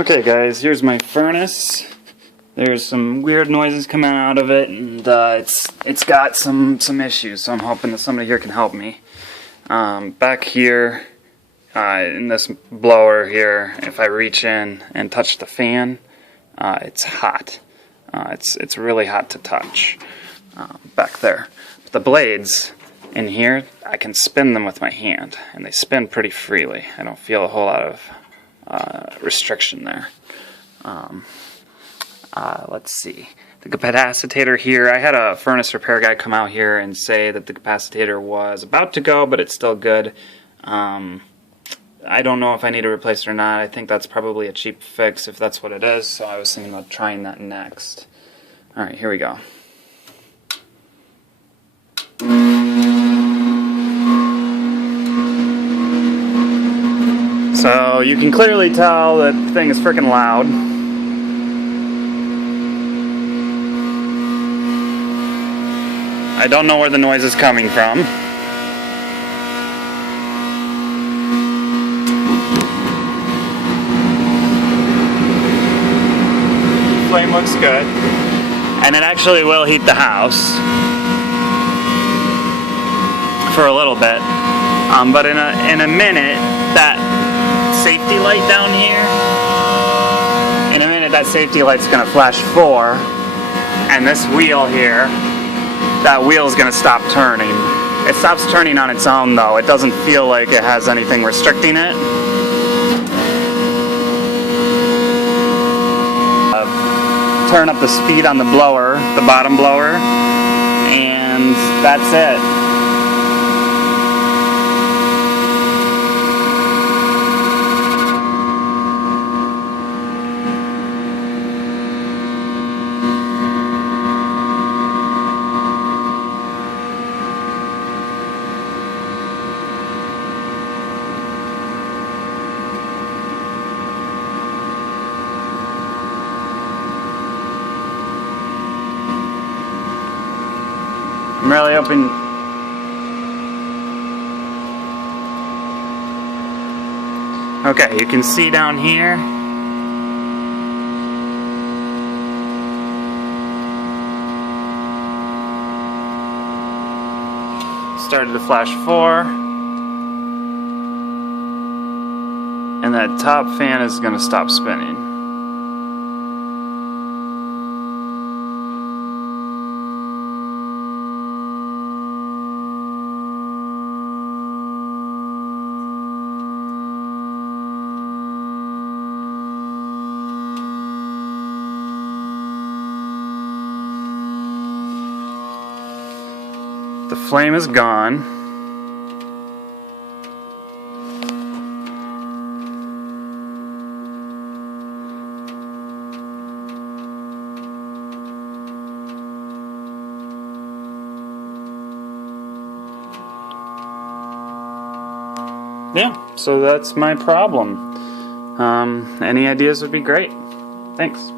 Okay guys, here's my furnace. There's some weird noises coming out of it, and it's got some issues, so I'm hoping that somebody here can help me. Back here, in this blower here, if I reach in and touch the fan, it's hot. It's really hot to touch back there. But the blades in here, I can spin them with my hand, and they spin pretty freely. I don't feel a whole lot of restriction there. Let's see. The capacitator here, I had a furnace repair guy come out here and say that the capacitator was about to go, but it's still good. I don't know if I need to replace it or not. I think that's probably a cheap fix if that's what it is, so I was thinking about trying that next. Alright, here we go. So you can clearly tell that the thing is freaking loud. I don't know where the noise is coming from. Flame looks good. And it actually will heat the house for a little bit. But in a minute, that safety light down here, in a minute that safety light's gonna flash 4, and this wheel here, that wheel's gonna stop turning. It stops turning on its own though. It doesn't feel like it has anything restricting it. Turn up the speed on the blower, the bottom blower, and that's it. I'm really hoping. Okay, you can see down here. Started to flash 4. And that top fan is going to stop spinning. The flame is gone. Yeah, so that's my problem. Any ideas would be great. Thanks.